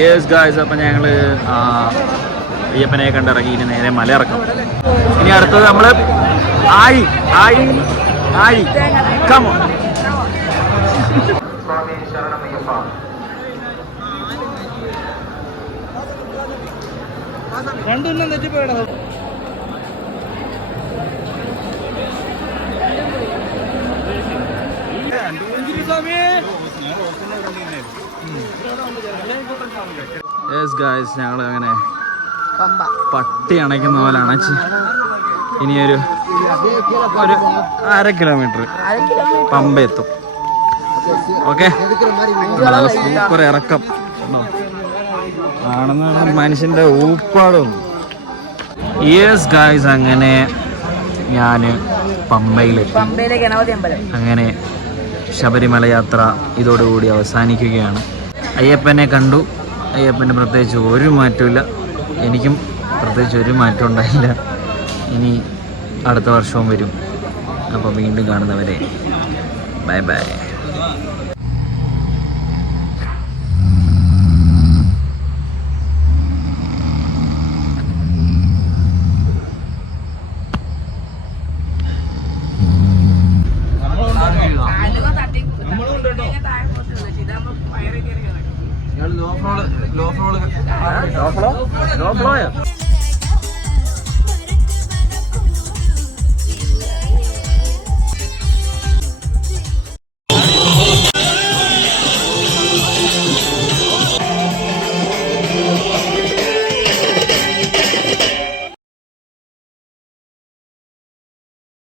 Yes guys, അപ്പം ഞങ്ങൾ അയ്യപ്പനെ കണ്ടിറങ്ങി. ഇനി നേരെ മലയിറക്കം. ഇനി അടുത്തത് നമ്മൾ ആയി ആയി ആയി കമോ. രണ്ടൊന്നും തെറ്റിപ്പോയണത്. യെസ് ഗായ്സ്, ഞങ്ങൾ അങ്ങനെ പട്ടി അണയ്ക്കുന്ന പോലെ അണച്ച് ഇനിയൊരു 1/2 കിലോമീറ്റർ പമ്പ എത്തും. ഓക്കെ, നല്ല സൂപ്പർ ഇറക്കം ആണെന്നാണ് മനുഷ്യൻ്റെ ഊപ്പാടും. യെസ് ഗായ്സ്, അങ്ങനെ ഞാൻ പമ്പയിലെത്തി. അങ്ങനെ ശബരിമല യാത്ര ഇതോടുകൂടി അവസാനിക്കുകയാണ്. അയ്യപ്പനെ കണ്ടു. അയ്യപ്പന് പ്രത്യേകിച്ച് ഒരു മാറ്റമില്ല, എനിക്കും പ്രത്യേകിച്ച് ഒരു മാറ്റം ഉണ്ടായില്ല. ഇനി അടുത്ത വർഷവും വരും. അപ്പോൾ വീണ്ടും കാണുന്നവരെ ബൈ ബൈ. Law flow